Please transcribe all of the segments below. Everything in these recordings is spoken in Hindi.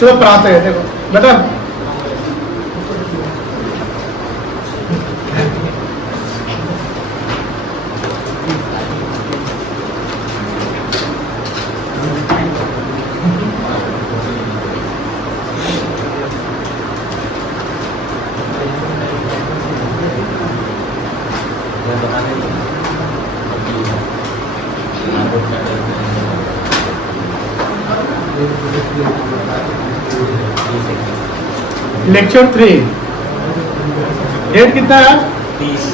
चलो प्राप्त है, देखो बेटा लेक्चर 3 डेट कितना है? 30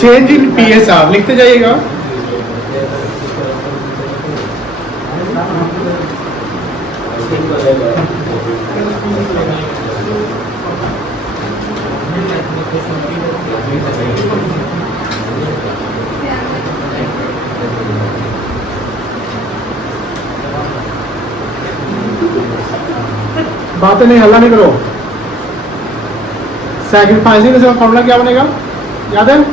चेंज इन PSR लिखते जाइएगा। बातें नहीं, हल्ला नहीं करो। सैक्रिफाइसिंग का फॉर्मूला क्या बनेगा, याद है?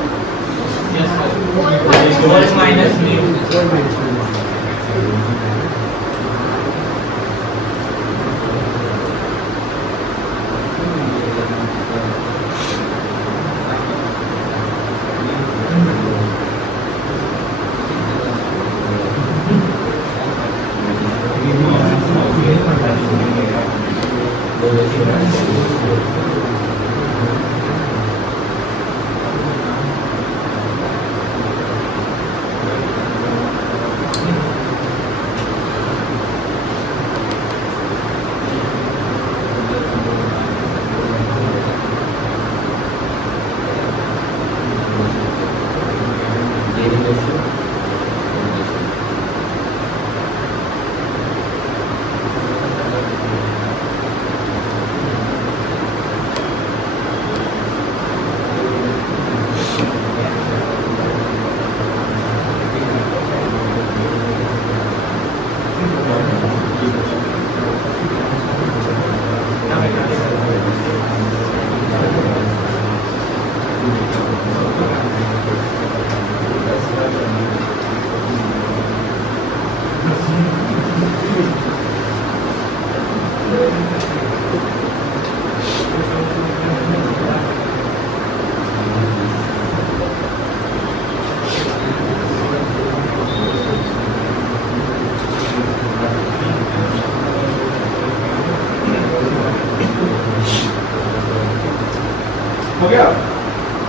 हो गया?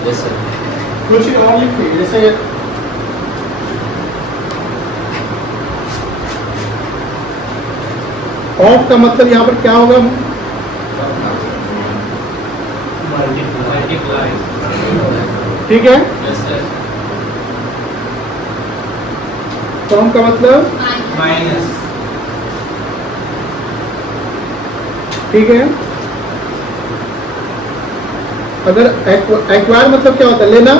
Yes sir. कुछ और लिखिए, जैसे ऑफ का मतलब यहाँ पर क्या होगा? ठीक है। कम का मतलब माइनस। ठीक है। अगर एक्वायर मतलब क्या होता है? लेना।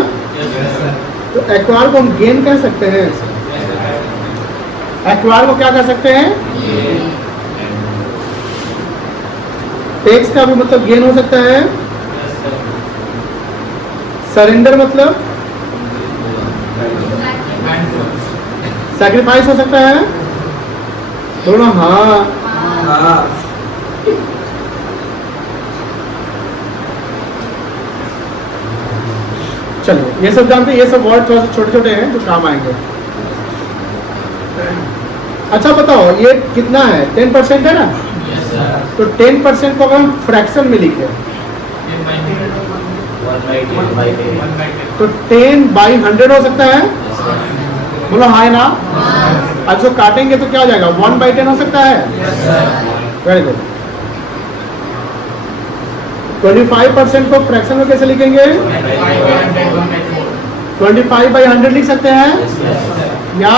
तो एक्वायर को हम गेन कह सकते हैं। एक्वायर को क्या कह सकते हैं? टेक्स का भी मतलब गेन हो सकता है। सरेंडर मतलब सैक्रिफाइस हो सकता है। बोलो हाँ। चलिए, ये सब जानते हैं, ये सब वर्ड थोड़ा सा छोटे छोटे हैं जो काम आएंगे। अच्छा बताओ, ये कितना है? 10% है ना? तो 10% को अगर हम फ्रैक्शन में लिखे तो 10/100 हो सकता है। बोलो हाँ ना। अच्छा काटेंगे तो क्या हो जाएगा? 1/10 हो सकता है। Very good. 25% को फ्रैक्शन में कैसे लिखेंगे? 25/100 लिख सकते हैं या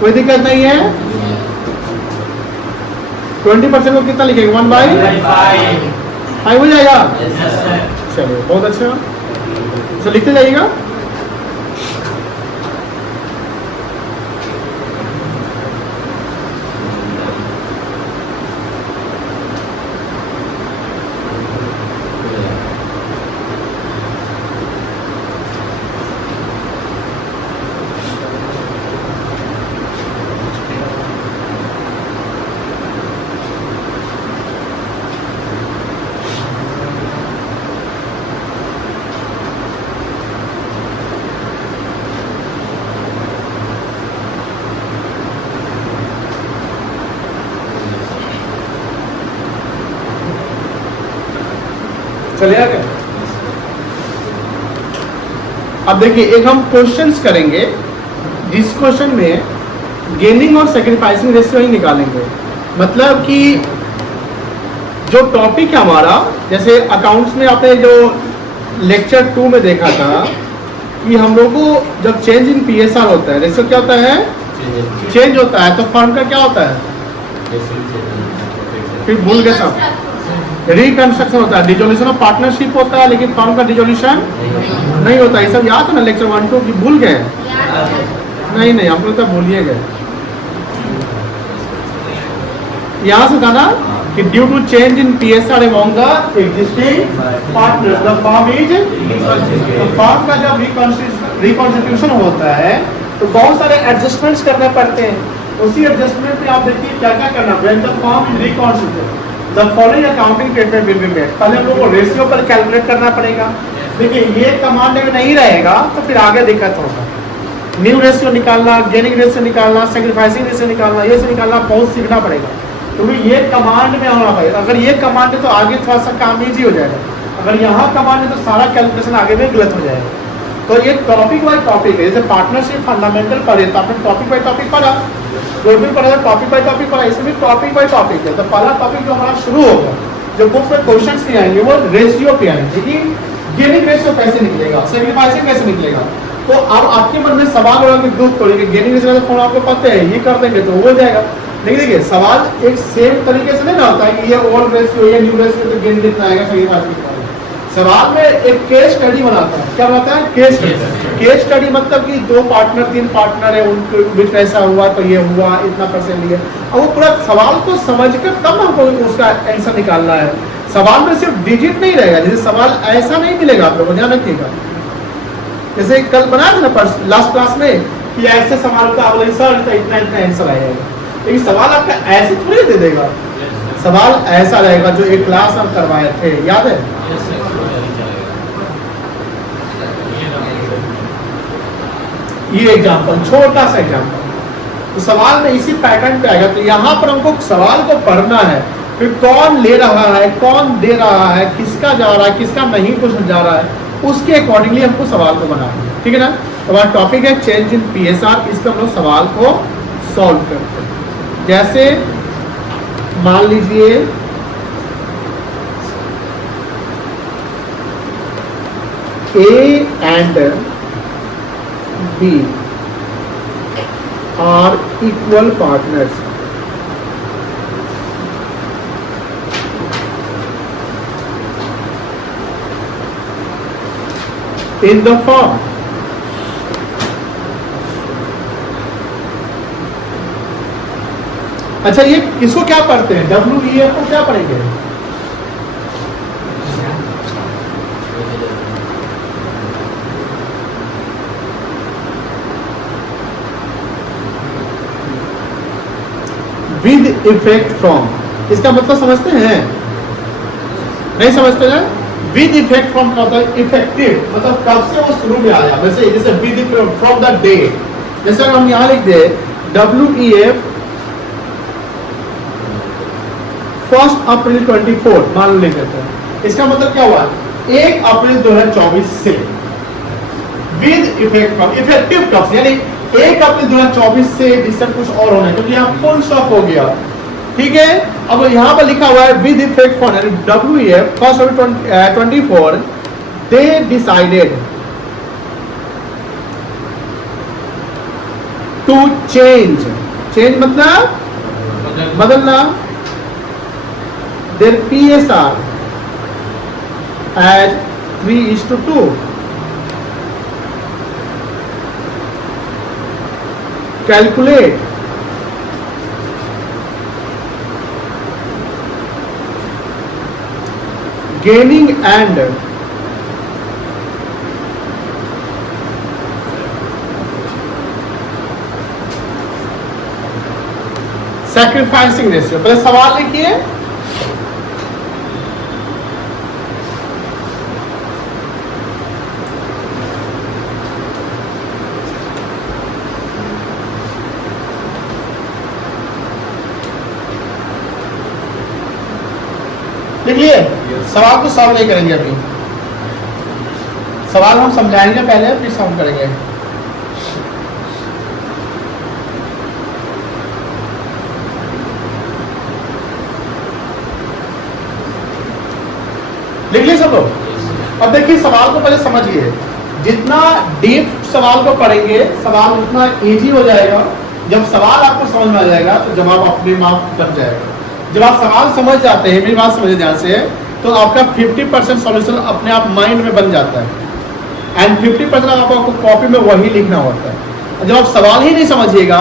कोई दिक्कत नहीं है। 20% को कितना लिखेंगे? 1/5 हो जाएगा। चलिए बहुत अच्छा, तो लिखते जाइएगा। चलिए आगे। अब देखिए एक हम क्वेश्चंस करेंगे जिस क्वेश्चन में गेनिंग और सैक्रिफाइसिंग रेशियो ही निकालेंगे। मतलब कि जो टॉपिक है हमारा, जैसे अकाउंट्स में आपने जो लेक्चर 2 में देखा था कि हम लोग को जब चेंज इन पीएसआर होता है, रेशियो क्या होता है? चेंज होता है, तो फर्म का क्या होता है? फिर भूल गए सब, रिकंस्ट्रक्शन होता है, डिसोल्यूशन ऑफ पार्टनरशिप होता है, लेकिन फर्म का डिसोल्यूशन नहीं होता। ये सब याद है ना लेक्चर 1 2 की? भूल गए? नहीं हम लोग तो भूलिए गए। यहाँ से था ना कि due to change in PSR among the existing partners the firm is, firm का जब रिकॉन्स्टिट्यूशन होता है तो बहुत सारे एडजस्टमेंट्स करने पड़ते हैं। उसी एडजस्टमेंट में आप देखिए क्या क्या करना। When the firm is reconstituted the following accounting treatment will be made. पहले हम लोग को रेशियो पर कैलकुलेट करना पड़ेगा। देखिए ये कमांड में नहीं रहेगा तो फिर आगे दिक्कत होगा। न्यू रेशियो निकालना, गेनिंग रेशियो निकालना, सैक्रिफाइसिंग रेशियो निकालना, ये सब निकालना बहुत सीखना पड़ेगा, क्योंकि ये कमांड में होना पड़ेगा। अगर ये कमांड है तो आगे थोड़ा सा काम ईजी हो जाएगा। अगर यहाँ कमांड है तो सारा कैलकुलेशन आगे में गलत हो जाएगा। तो ये टॉपिक बाई टॉपिक है। जैसे पार्टनरशिप फंडामेंटल पढ़े तो आपने टॉपिक बाई टॉपिक पढ़ा, गोल्डन पढ़ा तो टॉपिक बाई टॉपिक पढ़ा, इसमें भी टॉपिक बाई टॉपिक है। तो पहला टॉपिक जो हमारा शुरू होगा, जो बुक में क्वेश्चंस नहीं आएंगे, वो रेशियो पे आएंगे कि गेनिंग रेशियो कैसे निकलेगा, सैक्रिफाइसिंग कैसे निकलेगा। तो अब आपके मन में सवाल होगा कि दूध तोड़ेंगे, गेनिंग रेशियो का फॉर्म आपको पता है, ये कर देंगे तो हो जाएगा। लेकिन देखिए सवाल एक सेम तरीके से नहीं ना होता है कि ये ओल्ड रेशियो या न्यू रेशियो तो गेनिंग कितना आएगा, सैक्रिफाइसिंग कितना आएगा। सवाल में एक केस स्टडी बनाता है। क्या बनाता है? Case study. केस स्टडी मतलब कि 2 पार्टनर 3 पार्टनर है, उनके बीच ऐसा हुआ तो ये हुआ, इतना परसेंट लिया। अब वो पूरा सवाल को समझकर तब हमको उसका आंसर निकालना है। सवाल में सिर्फ डिजिट नहीं रहेगा, जैसे सवाल ऐसा नहीं मिलेगा, आप लोग ध्यान रखिएगा। जैसे कल बनाया था ना लास्ट क्लास में कि ऐसे सवाल का बोले सर इतना इतना आंसर आएगा, लेकिन सवाल आपका ऐसे थोड़ी दे देगा। सवाल ऐसा रहेगा जो एक क्लास हम करवाए थे, याद है? ये एग्जाम्पल, छोटा सा एग्जाम्पल, तो सवाल में इसी पैटर्न पे आएगा। तो यहाँ पर हमको सवाल को पढ़ना है, फिर कौन ले रहा है, कौन दे रहा है, किसका जा रहा है, किसका नहीं कुछ जा रहा है, उसके अकॉर्डिंगली हमको सवाल को बनाना है। ठीक है ना? तो हमारा टॉपिक है चेंज इन पीएसआर। इस पर हम लोग सवाल को सॉल्व करते हैं। जैसे मान लीजिए A and B are equal partners. In the firm. अच्छा ये किसको क्या पढ़ते हैं? WEF को क्या पढ़ेंगे? विद इफेक्ट फ्रॉम, इसका मतलब समझते हैं? नहीं समझते हैं? विद इफेक्ट फ्रॉम का होता है इफेक्टिव, मतलब कब से वो शुरू में आया। वैसे जैसे with effect from the day, जैसे हम यहां लिख दे WEF 1 अप्रैल 24 मान लिख देते हैं। इसका मतलब क्या हुआ? 1 अप्रैल 2024 से विद इफेक्ट फ्रॉम, इफेक्टिव कब से, यानी 1 अप्रैल 2024 से डिस्टेंस कुछ और होना है, क्योंकि यहाँ फुल स्टॉप हो गया। ठीक है? अब यहाँ पर लिखा हुआ है विद इफेक्ट फ्रॉम, यानी WEF 1 April 24 they decided to change, change मतलब बदलना, their PSR as 3:2. Calculate gaining and sacrificing ratio. पहले सवाल लिखिए. लिखिए. सवाल को सॉल्व नहीं करेंगे अभी, सवाल हम समझाएंगे पहले फिर सॉल्व करेंगे. लिख लिए सब लोग. अब देखिए सवाल को पहले समझिए. जितना डीप सवाल को पढ़ेंगे सवाल उतना इजी हो जाएगा. जब सवाल आपको समझ में आ जाएगा तो जवाब अपने आप बन जाएगा. जब आप सवाल समझ जाते हैं, मेरी बात समझिए ध्यान से, तो आपका 50% सॉल्यूशन अपने आप माइंड में बन जाता है एंड 50% आपको कॉपी में वही लिखना होता है. जब आप सवाल ही नहीं समझिएगा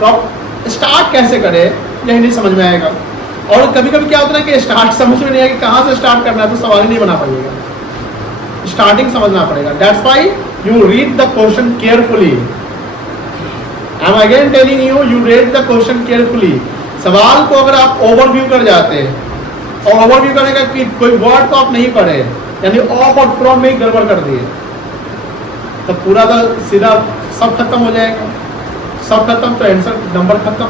तो आप स्टार्ट कैसे करें यही नहीं समझ में आएगा. और कभी कभी क्या होता है कि स्टार्ट समझ में नहीं आएगा कि कहाँ से स्टार्ट करना है, तो सवाल ही नहीं बना पाइएगा. स्टार्टिंग समझना पड़ेगा. That's why you read the question carefully. I am again telling you, you read the question carefully. सवाल को अगर आप ओवरव्यू कर जाते हैं और ओवरव्यू करने का कि कोई वर्ड तो आप नहीं पढ़े, यानी ऑफ और फ्रॉम में ही गड़बड़ कर दिए, तो पूरा तो सीधा सब खत्म हो जाएगा. सब खत्म तो आंसर नंबर खत्म.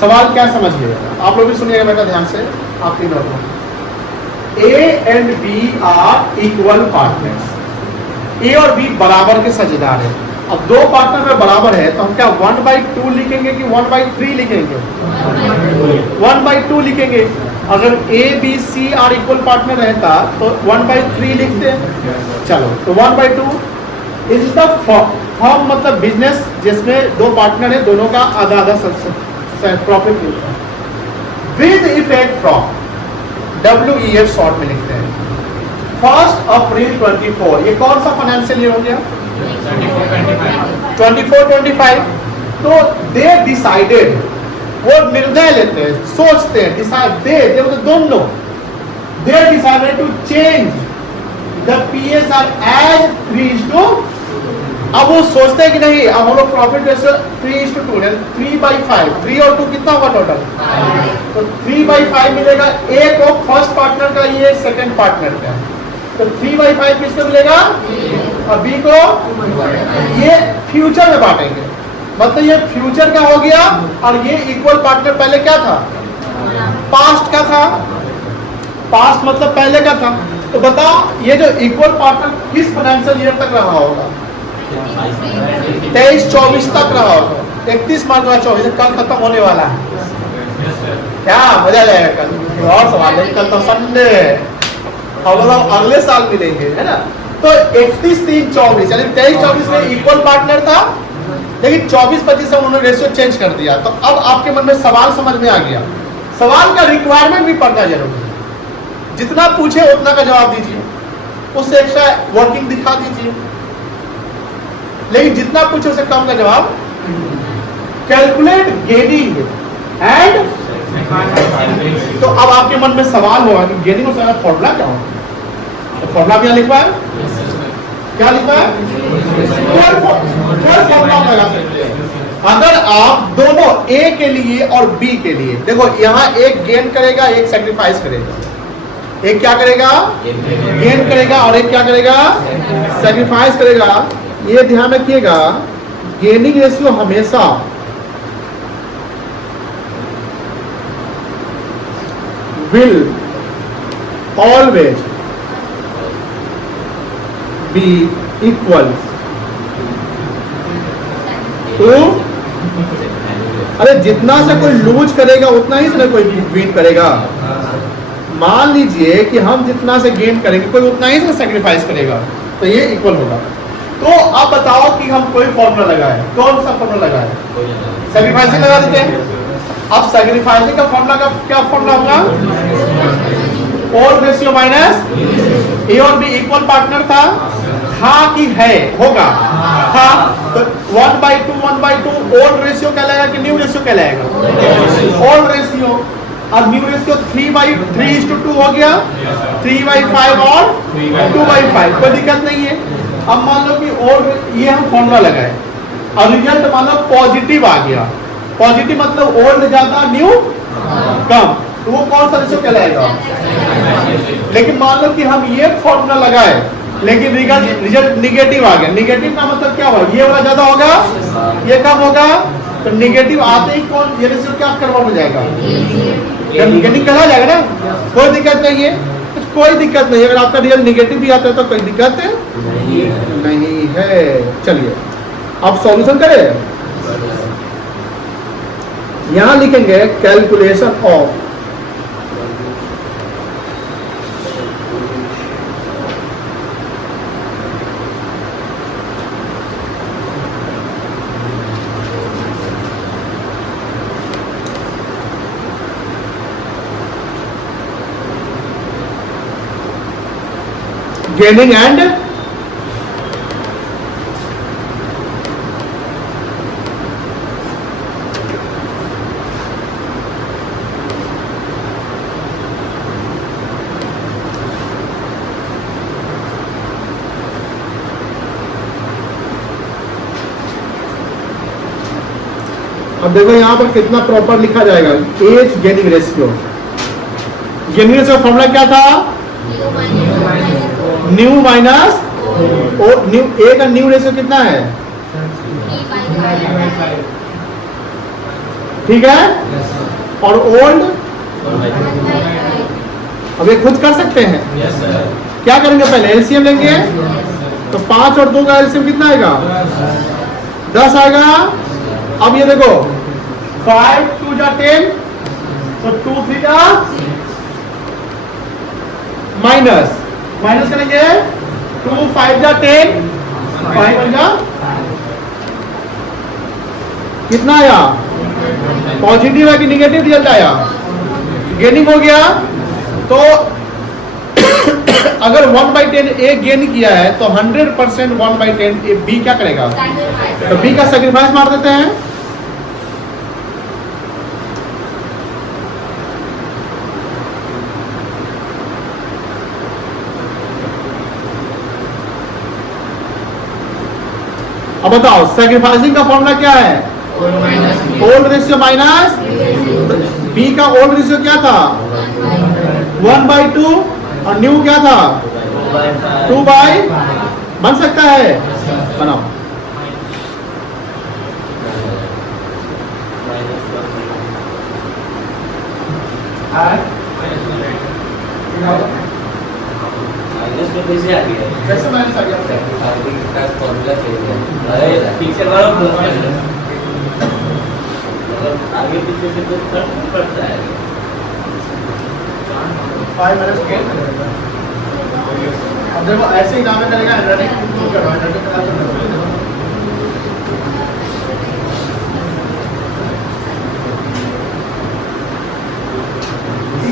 सवाल क्या समझिए, आप लोग भी सुनिएगा बेटा ध्यान से. आप तीन लोग A and B are equal partners. A और B बराबर के साझेदार हैं. अब दो पार्टनर में बराबर है तो हम क्या 1/2 लिखेंगे कि 1/3 लिखेंगे? 1/2 लिखेंगे. अगर A B C are equal partner रहता तो 1/3 लिखते. चलो तो 1/2 इज द फर्म, मतलब बिजनेस जिसमें दो पार्टनर है, दोनों का आधा आधा प्रॉफिट मिलता है. With effect from WEF short में लिखते हैं. 1 अप्रैल 24, ये कौन सा फाइनेंशियल ईयर हो गया? 24-25. तो दे डिसाइडेड, वो निर्णय लेते हैं, सोचते हैं, डिसाइड दे दोनों, they decided to change the PSR as 3:2. अब वो सोचते हैं कि नहीं, अब हम लोग प्रॉफिट रेशियो 3:2 यानी 3/5. 3 और 2 कितना होगा टोटल? तो 3/5 मिलेगा. ए को फर्स्ट पार्टनर का, ये सेकंड पार्टनर का. तो 3/5 किसको मिलेगा? और बी को. ये फ्यूचर में बांटेंगे, मतलब ये फ्यूचर का हो गया. और ये इक्वल पार्टनर पहले क्या था? पास्ट का था. पास्ट मतलब पहले का था. तो बताओ ये जो इक्वल पार्टनर किस फाइनेंशियल ईयर तक रहा होगा? 23-24 तक रहा होगा. 31 मार्च 2024 कल खत्म होने वाला है. क्या मजा जाएगा कल. और सवाल नहीं, कल तो संडे है. हम लोग अगले साल मिलेंगे, है ना. तो 31-3-24 यानी 23-24 में इक्वल पार्टनर था, लेकिन 24-25 से उन्होंने रेशियो चेंज कर दिया. तो अब आपके मन में सवाल समझ में आ गया. सवाल का रिक्वायरमेंट भी पढ़ना जरूरी है. जितना पूछे उतना का जवाब दीजिए, उससे एक्स्ट्रा वर्किंग दिखा दीजिए, लेकिन जितना पूछे उससे कम का जवाब. Calculate gaining and. तो अब आपके मन में सवाल होगा कि गेनिंग और फॉर्मूला क्या होगा. तो फॉर्मूला भी लिखवा है. क्या लिखा है? 12 फॉर्मूला लगा सकते हैं. अगर आप दोनों ए के लिए और बी के लिए, देखो यहाँ एक गेन करेगा, एक सेक्रीफाइस करेगा. एक क्या करेगा? गेन करेगा. और एक क्या करेगा? सेक्रीफाइस करेगा. ये ध्यान रखिएगा, गेनिंग रेशियो हमेशा will always be equal to. अरे जितना से कोई लूज करेगा उतना ही से कोई गेन करेगा. मान लीजिए कि हम जितना से गेन करेंगे कोई उतना ही से सेक्रीफाइस करेगा, तो ये इक्वल होगा. तो अब बताओ कि हम कोई फॉर्मूला लगाए, कौन सा फॉर्मूला लगाए? सैक्रिफाइसिंग लगा देते हैं। अब सैक्रिफाइसिंग का फॉर्मूला का क्या फॉर्मूला होगा? ओल्ड रेशियो माइनस ए और बी इक्वल पार्टनर था कि है, होगा था, तो 1/2 1/2 ओल्ड रेशियो कहलाएगा कि न्यू रेशियो कहलाएगा? Old ratio. अब न्यू रेशियो 3/3:2 हो गया, 3/5 और 2/5, कोई दिक्कत नहीं है। अब मान लो कि ओल्ड, ये हम फॉर्मूला लगाए और रिजल्ट मान लो पॉजिटिव आ गया। पॉजिटिव मतलब ओल्ड ज्यादा न्यू कम, तो वो कौन सा रेशियो कहलाएगा? लेकिन मान लो कि हम ये फॉर्मूला लगाए लेकिन रिजल्ट निगेटिव आ गया। निगेटिव का मतलब क्या होगा? ये वाला ज्यादा होगा, ये कम होगा, तो निगेटिव आते ही कौन ये रेशियो क्या कन्वर्ट हो जाएगा? निगेटिव कहा जाएगा ना, कोई दिक्कत नहीं है, कोई दिक्कत नहीं है। अगर आपका रिजल्ट निगेटिव भी आता है तो कोई दिक्कत नहीं है। चलिए अब सॉल्यूशन करें। यहां लिखेंगे कैलकुलेशन ऑफ gaining and अब देखो यहां पर कितना प्रॉपर लिखा जाएगा। As gaining ratio, gaining ratio formula क्या था? New minus new. ए का न्यू रेशियो कितना है? ठीक है, और ओल्ड अब ये खुद कर सकते हैं। क्या करेंगे? पहले एलसीएम लेंगे, तो 5 और 2 का एलसीएम कितना आएगा? 10 आएगा। अब ये देखो 5 2 जा 10, तो 2 3 जा माइनस करेंगे, 2 5 जा 10, 5 1 जा कितना आया? पॉजिटिव है कि निगेटिव रिजल्ट आया? गेनिंग हो गया। तो अगर 1/10 ए गेन किया है तो 100% 1/10 ए बी क्या करेगा? तो बी का सैक्रिफाइस मार देते हैं। अब बताओ सैक्रिफाइसिंग का फॉर्मूला क्या है? ओल्ड रेशियो माइनस बी का ओल्ड रेशियो क्या था? 1/2 और न्यू क्या था? 2/, बन सकता है? बनाओ। कैसे आ गया? कैसे माइनस आ गया? फॉर्मूला अरे पीछे वाला आगे पीछे से कुछ फर्क पड़ता है। 5 - 4 अब देखो ऐसे ही काम करेगा। रनिंग करो,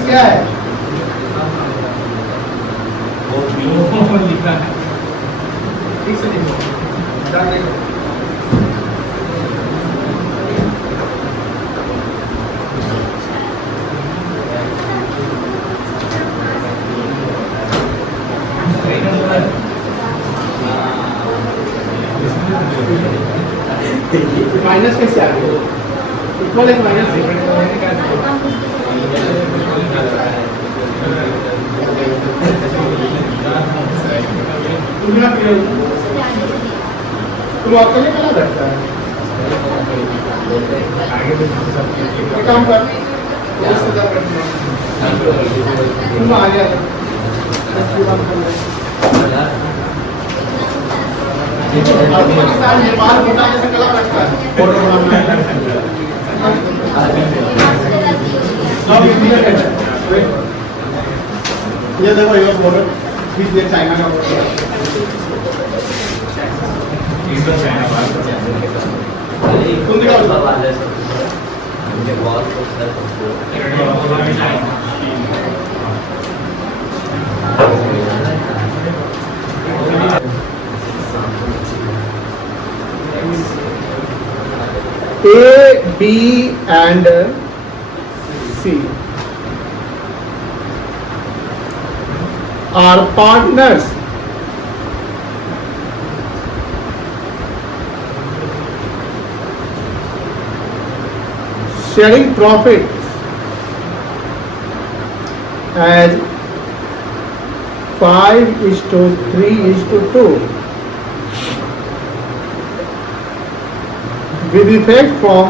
क्या है? लिखा है, ठीक से लिखो। माइनस कैसे आ गया? इक्वल है माइनस तो आपके लिए क्या लगता है? काम कर तुम आ गया नेपाल भूटान जैसे कलम रखता है फोटो बनाना ये देखो ये फोटो चाइना का फोटो तुम दिखाओ। A, B and C are partners sharing profits as 5:3:2 with effect from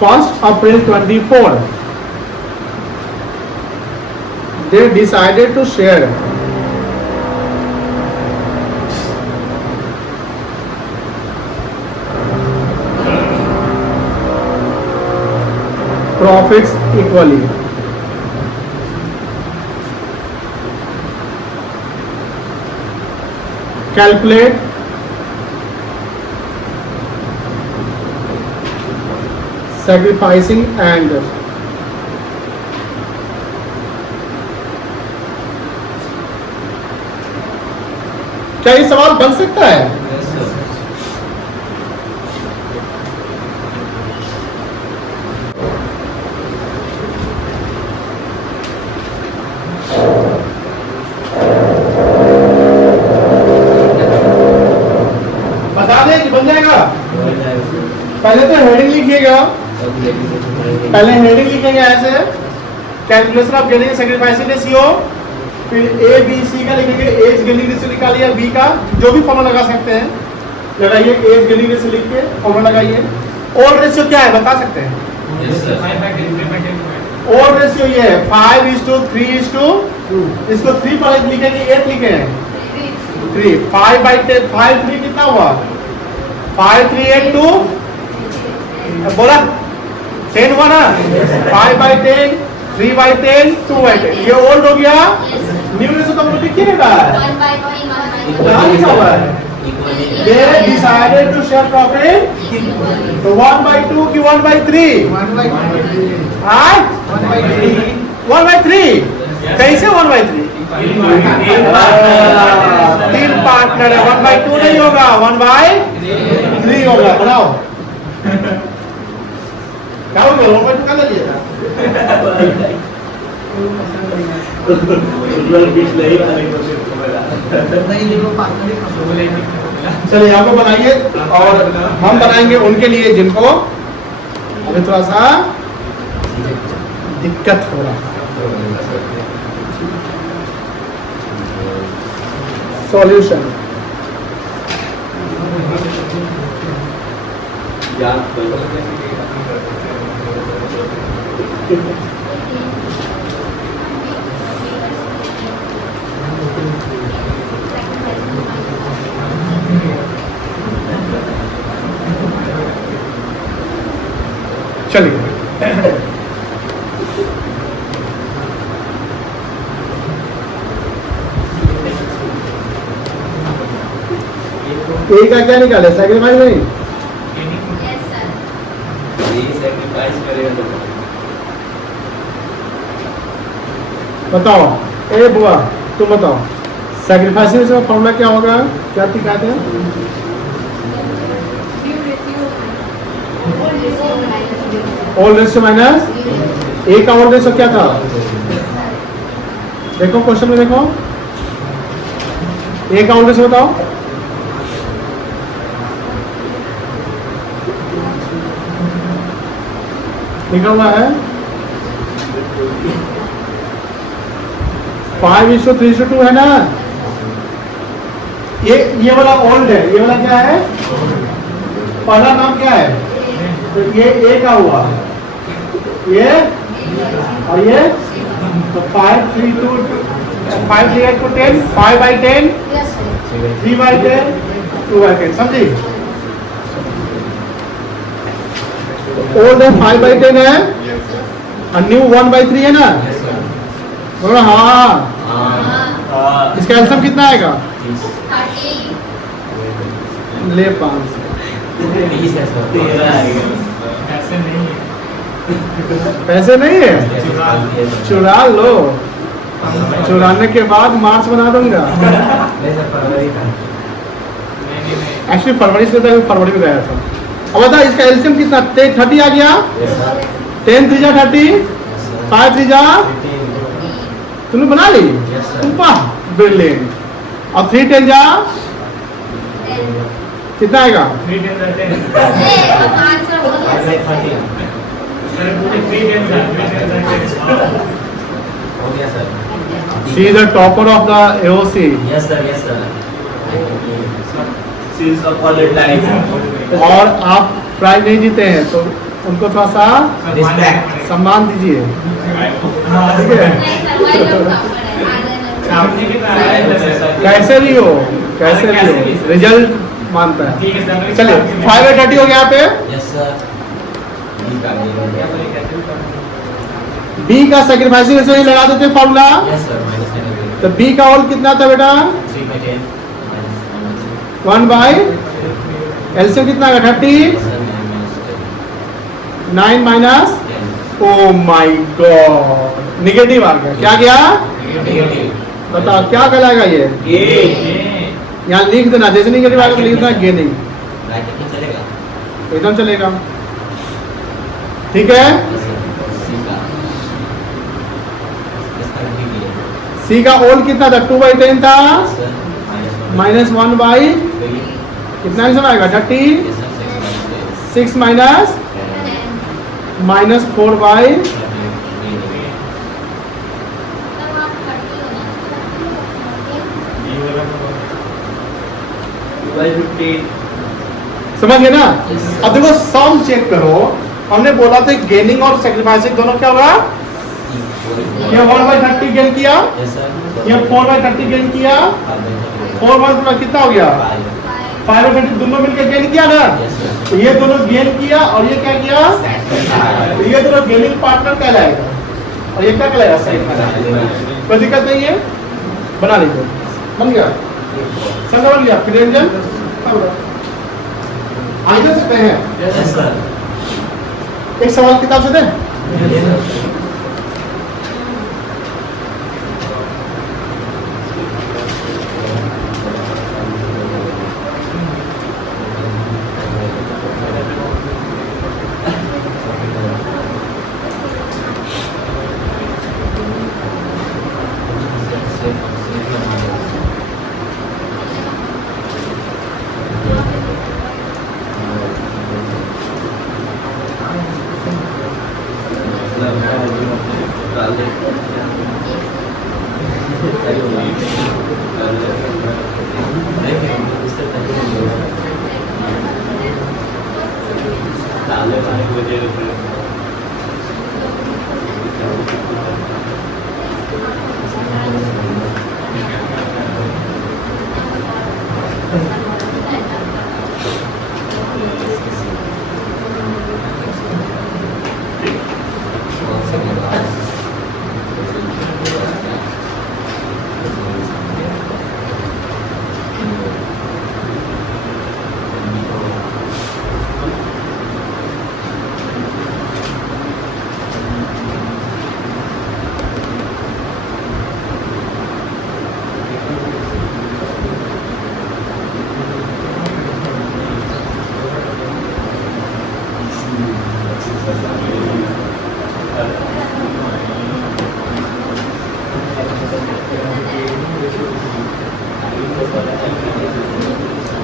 1st April 24. They decided to share profits equally. Calculate sacrificing and क्या ये सवाल बन सकता है? बता दें कि बन जाएगा। पहले तो हेडिंग लिखिएगा, पहले हेडिंग लिखेंगे ऐसे, calculation of gaining sacrificing ratio, फिर ए बी सी का लिखेंगे, एज गेनिंग रेशियो निकालिए, बी का जो भी फॉर्मूला लगा सकते हैं लगाइए, एज गेनिंग रेशियो लिख के फॉर्मूला लगाइए। ओल्ड रेशियो क्या है बता सकते हैं? ओल्ड रेशियो ये है 5:3:2, इसको 3 पर लिखेंगे, 8 लिखे हैं 3, 5/10, 5/3 कितना हुआ? 5:3:8 बोला 10 हुआ ना, 5/10, 3/10, 2/10, ये ओल्ड हो गया। न्यू रेशियो तो मुझे क्या लिखा है? क्या लिखा हुआ है? They decided to share profit, तो 1/2 की 1/3, 1/3 कैसे 1/3? 3 पार्टनर है, 1/2 नहीं होगा, 1/3 होगा। बनाओ क्या हो गया? 1/2 कर लीजिए। चलिए यहाँ को बनाइए और हम बनाएंगे उनके लिए जिनको अभी थोड़ा सा दिक्कत हो रहा है। सॉल्यूशन चलिए ए का क्या निकाले? सैक्रिफाइस नहीं, बताओ ए बुआ तुम बताओ सैक्रिफाइसिंग का फॉर्मूला क्या होगा? क्या दिखाते हैं? ओल्ड रेशियो माइनस ए का ओल्ड रेशियो क्या था? देखो क्वेश्चन में देखो, ए का ओल्ड रेशियो बताओ। लिखा हुआ है 5:3:2 है ना। ये वाला ओल्ड है, ये वाला क्या है? पहला नाम क्या है? तो ये ए का हुआ, ये और ये तो 5:3:2, 5:3:10, 5/10, 3/10, 2/10, समझी? ओल्ड है 5/10 है और न्यू 1/3 है ना। बोलो हाँ। इसका एल्सियम कितना आएगा? 30 ले 500। 30 है सर। 13 आएगा। पैसे नहीं है, चुरा लो। चुराने के बाद मार्च बना दूंगा। नहीं सर, फरवरी का। एक्चुअली फरवरी से था, फरवरी में गया था। अब बता इसका एल्सियम कितना? 30 आ गया। Yes, sir. 10 3 जा 30, 5 3 जा, 15. तूने बना ली? Yes, sir. वाह, ब्रिलियंट। और 3 10 जा कितना आएगा? 5 हो गया sir. She is the topper of the AOC. Yes sir, yes sir. She is of all the time. और आप प्राइज नहीं जीते हैं तो उनको थोड़ा सा Respect. सम्मान दीजिए, ठीक है? कैसे भी हो, कैसे भी हो, रिजल्ट मानता है। चलिए 530 हो गया यहाँ पे। Yes sir. बी का सेक्रीफाइसिंग रेशियो ही लगा देते formula. Yes sir, minus 10 again. तो बी का होल कितना था बेटा? 3/10 minus 1 बाई एलसीएम कितना आएगा? 30। Yes sir, 9 minus 10. 9 minus, 10. Oh my God, negative आ गया। क्या गया? Negative. बताओ क्या कहलाएगा ये? Gain. यहाँ लिख देना, जैसे निगेटिव आएगा तो लिख देना गेनिंग, Bracket में चलेगा? एकदम चलेगा, ठीक है? Yes sir. C का. इसका भी है. सी का होल कितना था? 2/10 था, Yes sir. Minus 1 by 3. कितना आंसर आएगा? 30। Yes sir, 6 minus 6 minus 10. Minus 4 by, समझ गए ना? Yes. अब देखो सम चेक करो, हमने बोला था गेनिंग और सेक्रीफाइसिंग दोनों क्या होगा? ये 1/30 गेन किया, ये 4/30 गेन किया, 4 कितना हो गया? 5/30 दोनों मिलकर गेन किया ना? तो ये दोनों गेन किया और ये क्या किया? तो ये दोनों गेनिंग पार्टनर कहलाएगा और ये क्या कहलाएगा? सेक्रीफाइसिंग। कोई दिक्कत नहीं है, बना लीजिए। बन गया, समझ लिया? प्रियंजन आगे दे सकते हैं? एक सवाल किताब से दें।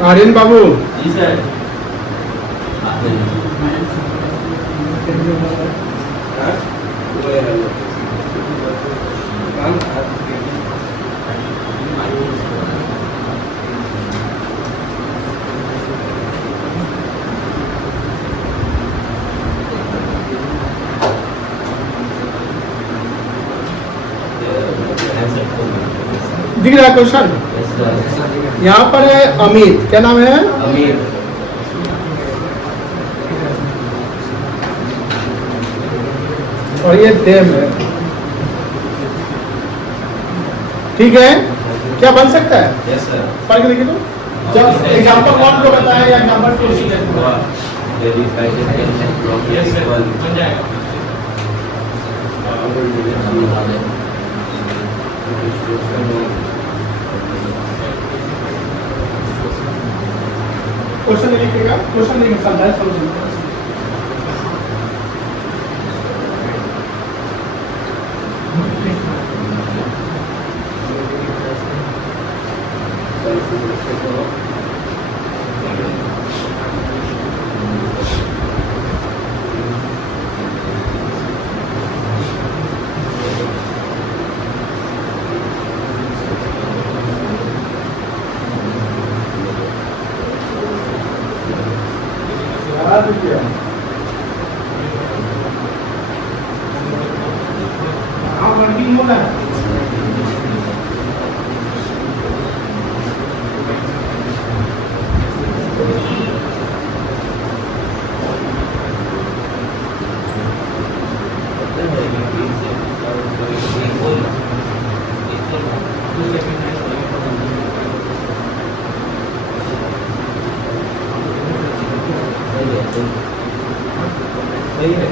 आर्यन बाबू, जी सर। दिख रहा है क्वेश्चन? यहाँ पर है अमित, क्या नाम है? अमीर। और ये देव है, ठीक है? क्या बन सकता है? Yes, sir. पढ़ के देखिए तो जब एग्जांपल 1 को बताया या example 2 Verify the payment from Yes, sir. one. बन जाएगा. क्वेश्चन लिखिएगा, क्वेश्चन लिखिए समझाए समझिए। हाँ वर्किंग होना है। सही है।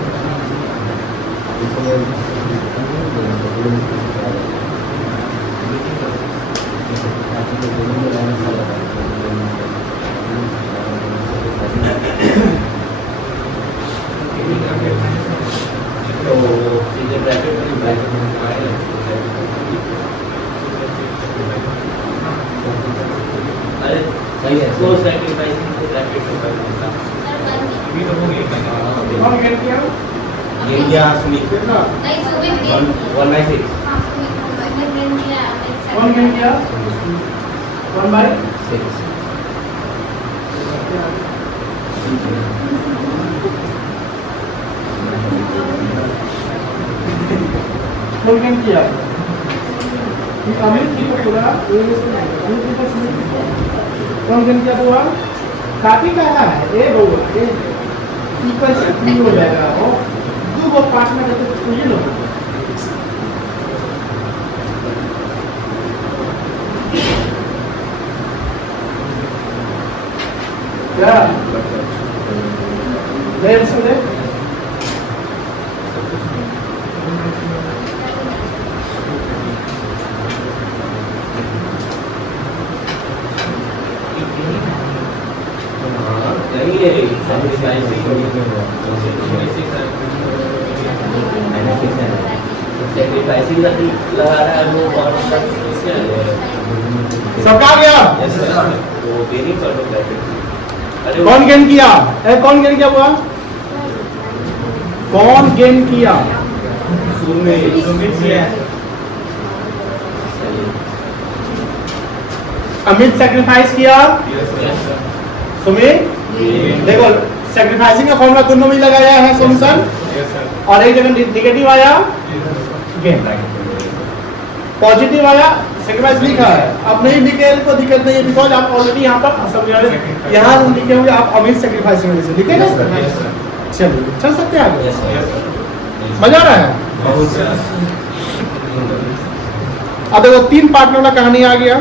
तो सीधे ब्रैकेट में अरे सही है। तो सैक्रिफाइसिंग को ब्रैकेट में करना अभी तो हो गई. कौन गेट किया? ये क्या सुमित कितना? 1/6 कौन गेट किया? 1/6 कौन गेट किया? अमित की को पूरा कौन गेट किया हुआ? काफी कहा है ए बहु ए इक्वल से 3 हो जाएगा वो दो को पास में करते तो ये लो क्या देर से दे सैक्रिफाइसिंग लगा रहा है वो और सबका गया तो बेरिंग कर दो ब्रैकेट। अरे कौन गेन किया कौन गेन किया हुआ कौन गेन किया सुमित से अमित सैक्रिफाइस किया Yes, sir. सुमित देखो सैक्रिफाइसिंग का फॉर्मूला दोनों में लगाया है सॉल्यूशन Yes, sir. और एक जगह निगेटिव आया गेन पॉजिटिव आया सैक्रिफाइस लिखा है अब नहीं लिखे तो दिक्कत नहीं है बिकॉज आप ऑलरेडी यहाँ पर यहाँ लिखे हुए आप अमित सैक्रिफाइसिंग से लिखे ना Yes, sir. चलिए चल सकते हैं आगे Yes, sir. Yes, sir. मजा आ रहा है बहुत सर। अब देखो 3 पार्टनर वाला कहानी आ गया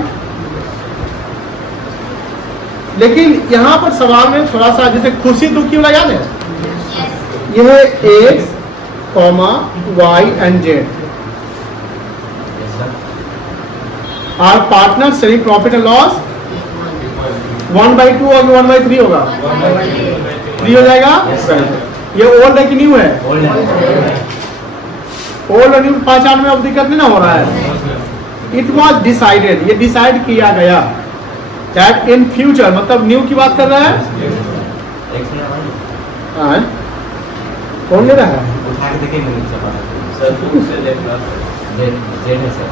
लेकिन यहाँ पर सवाल में थोड़ा सा जैसे खुशी दुखी वाला याद है यह है X comma Y and Z Yes, sir. Are partner selling profit and loss 1/2 और 1/3 होगा 3 हो जाएगा Yes, sir. ये ओल्ड है कि न्यू है Hold on. ओल्ड और न्यू पहचान में अब दिक्कत नहीं ना हो रहा है इट वॉज डिसाइडेड ये डिसाइड किया गया दैट इन फ्यूचर मतलब न्यू की बात कर रहा है एक मिनट और। हाँ कौन ले रहा है उठा के देखेंगे नीचे बाहर। सर खुद से देख लो। जेड जेड है सर।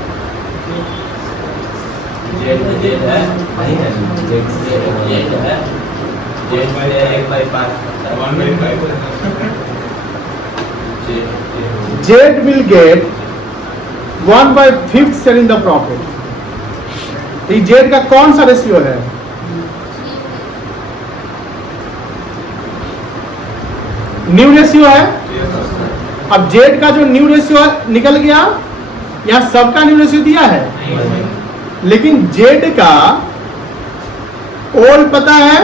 जेड है नहीं है जेड से जेड है जेड से 1/5 1/5 Z will get 1/5 share in the profit ये जेड का कौन सा रेशियो है न्यू रेशियो है अब जेड का जो न्यू रेशियो निकल गया यहाँ सबका न्यू रेशियो दिया है लेकिन जेड का ओल्ड पता है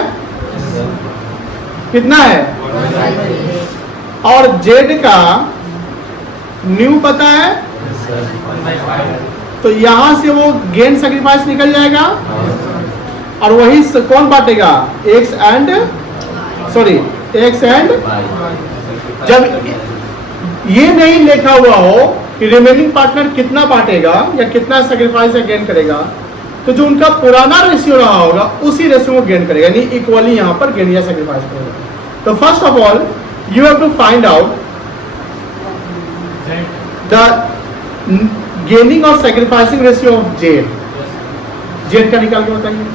कितना है, और जेड का न्यू पता है, तो यहां से वो गेन सेक्रीफाइस निकल जाएगा और वही कौन बांटेगा, एक्स एंड जब ये नहीं लिखा हुआ हो कि रिमेनिंग पार्टनर कितना बांटेगा या कितना सेक्रीफाइस या गेन करेगा, तो जो उनका पुराना रेशियो रहा होगा उसी रेशियो को गेन करेगा, यानी इक्वली यहां पर गेन या सेक्रीफाइस करेगा। तो first of all you have to find out the gaining और sacrificing ratio of Z. Z का निकाल के बताइए,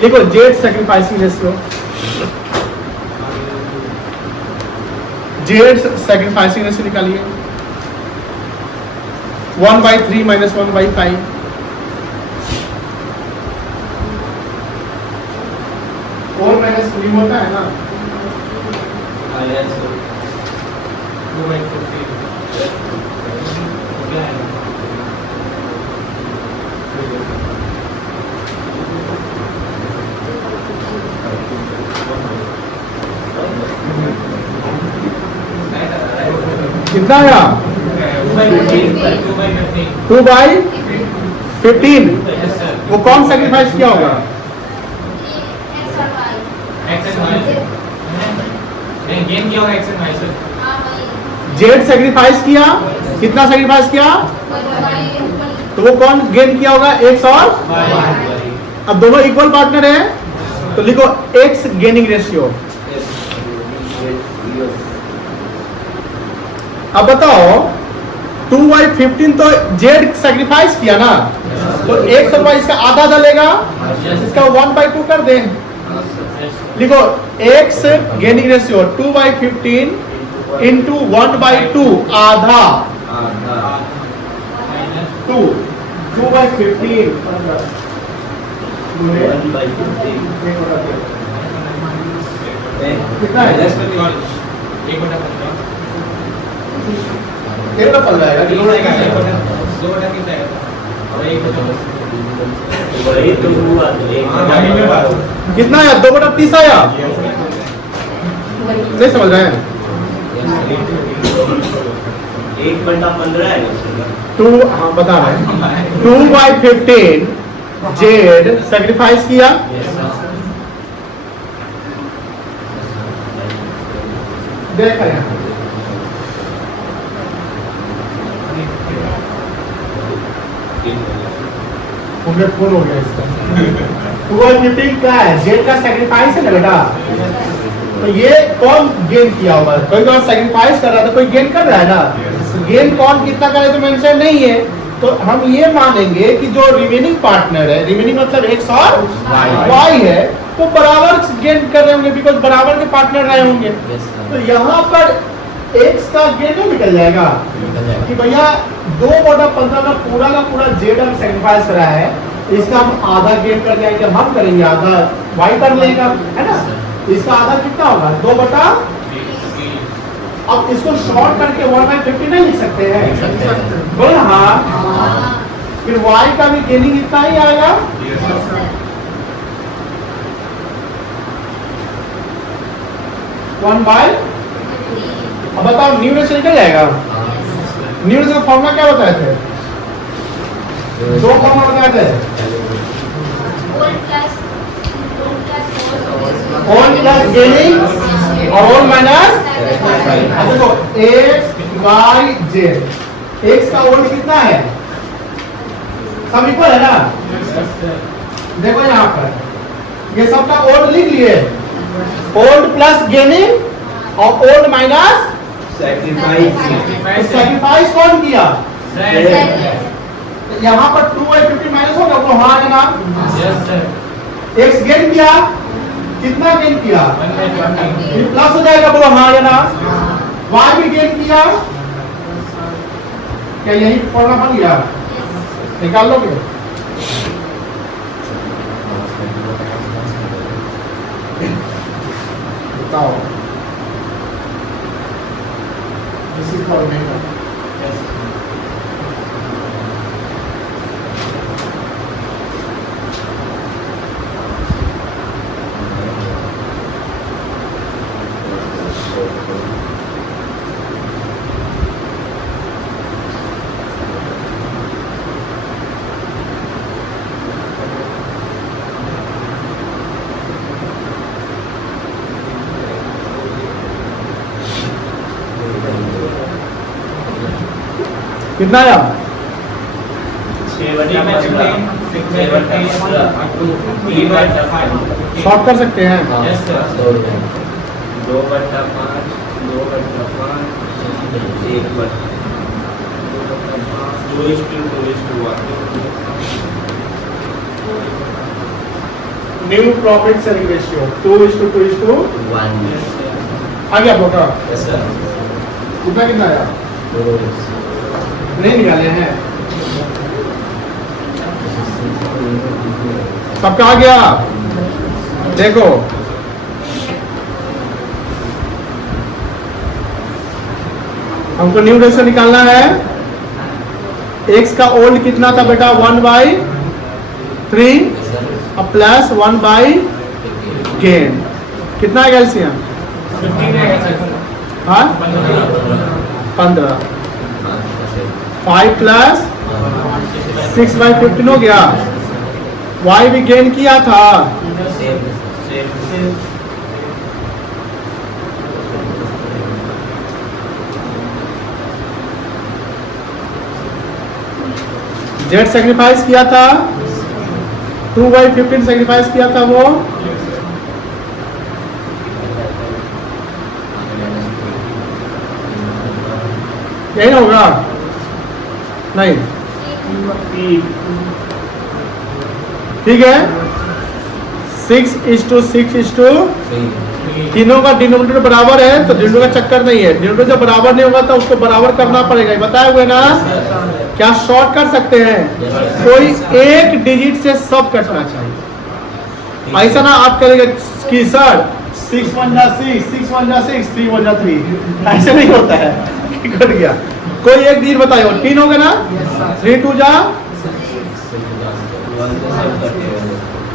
देखो Z sacrificing ratio, Z sacrificing ratio निकालिए 1/3 माइनस 1/5, और माइनस 3 होता है ना, कितना आया 2/15। वो कौन सेक्रीफाइस किया होगा, जेड सेक्रीफाइस किया, कितना सेक्रीफाइस किया, तो वो कौन गेन किया होगा, एक्स और अब दोनों इक्वल पार्टनर है तो लिखो एक्स गेनिंग रेशियो। अब बताओ 2/15 तो जेड सेक्रीफाइस किया ना, तो एक तो इसका आधा डलेगा, इसका 1/2 कर दे, लिखो एक्स गेनिंग रेशियो 2/15 इंटू 1/2 आधा 2/15 कितना है, 1/15 पल जाएगा, कितना आया 2/30 आया, नहीं समझ रहे हैं, 1/15 है 2, हाँ बता रहे हैं 2/15 जेड सेक्रीफाइस किया, देखा यहाँ फोन हो गया इसका 2/15 का है, जेड का सेक्रीफाइस है ना बेटा, तो ये कौन गेन किया होगा, कोई और सेक्रीफाइस कर रहा था, कोई गेन कर रहा है ना, गेन कौन कितना करे तो मेंशन नहीं है, तो हम ये मानेंगे कि जो रिमेनिंग पार्टनर है, रिमेनिंग मतलब एक्स और वाई है, वो बराबर गेन कर रहे होंगे, बिकॉज बराबर के पार्टनर रहे होंगे, तो यहाँ पर एक्स का गेन नहीं निकल जाएगा कि भैया 2/15 का पूरा जेड हम सेक्रीफाइस करा है, इसका हम आधा गेन कर जाएंगे, हम करेंगे आधा वाई कर लेगा, है ना, इसका आधा कितना होगा 2/, अब इसको शॉर्ट करके 1/50 नहीं लिख सकते हैं, बोल हाँ, फिर वाई का भी गेनिंग इतना ही आएगा, अब बताओ न्यू रेशियो निकल जाएगा, न्यू रेशियो का फॉर्मूला क्या बताए थे, दो फॉर्मूला बताए थे, ओन प्लस गेनिंग और ओन माइनस, देखो एक्स वाई जेड, एक्स का ओन कितना है, सब इक्वल है ना, देखो यहाँ पर ये सबका ओन लिख लिए, ओल्ड प्लस गेनिंग और ओल्ड माइनस सेक्रीफाइस कौन किया, यहाँ पर 2/50 माइनस होगा, वो हाँ है ना, एक्स गेन किया, कितना गेन किया, प्लस हो जाएगा, बोलो हाँ है ना, वाई भी गेन किया, क्या यही फॉर्मूला बन गया, निकाल लोगे, बताओ इसी फॉर्मूले का कितना आया? 7/15 शॉर्ट कर सकते हैं। Yes sir 2/5 1/5 new profit sharing ratio 2:2:1 आ गया बोटा। यस सर कितना कितना आया? नहीं निकाले हैं, सबका आ गया। देखो हमको न्यू रेशियो निकालना है। x का ओल्ड कितना था बेटा? 1/3 प्लस 1 गेन कितना है एलसीएम? 15 हाँ 15 5 प्लस 6/15 हो गया। y भी गेन किया था z सेक्रीफाइस किया था 2/15 सेक्रीफाइस किया था वो यही होगा नहीं ठीक है। 6:6 तीनों का डिनोमिनेटर बराबर है तो डिनोमिनेटर का चक्कर नहीं है। डिनोमिनेटर जब बराबर नहीं होगा तो उसको बराबर करना पड़ेगा, बताए हुए ना। क्या शॉर्ट कर सकते हैं? कोई एक डिजिट से सब कटना चाहिए। ऐसा ना आप करेंगे कि सर 6 1 जा 6 6 1 जा 6 3 1 जा 3, ऐसे नहीं होता है। कट गया कोई एक डिजिट बताइए। 3 हो गया ना, 3 2 जा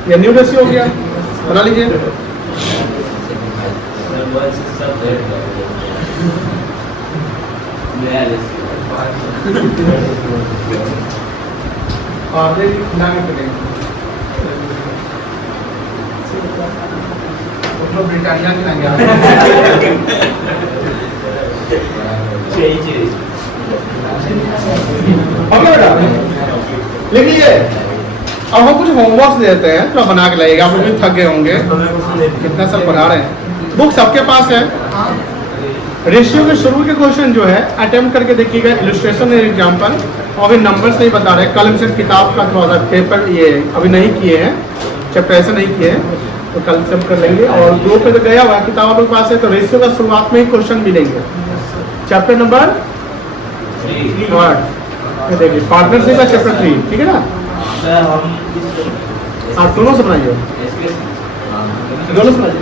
ये न्यू रेशियो हो गया, बना लीजिए। ब्रिटानिया खिलाएंगे ओके बेटा लिख लीजिए। अब हम कुछ होमवर्क देते हैं, थोड़ा बना के लाइएगा। आप लोग भी थक गए होंगे, कितना सब पढ़ा रहे हैं। बुक सबके पास है। रेशियो के शुरू के क्वेश्चन जो है अटेम्प्ट करके देखिएगा, इलस्ट्रेशन एग्जाम्पल। और अभी नंबर्स नहीं बता रहे, कल से किताब का थोड़ा सा पेपर ये अभी नहीं किए हैं, चैप्टर ऐसे नहीं किए हैं, तो कल से हम कर लेंगे। और ग्रुप पे तो गया हुआ किताब आप लोग पास है, तो रेशियो का शुरुआत में ही क्वेश्चन मिलेंगे। चैप्टर नंबर 3 देखिए, पार्टनरशिप का चैप्टर 3, ठीक है ना। आप दोनों से बनाइए, दोनों से बनाइए।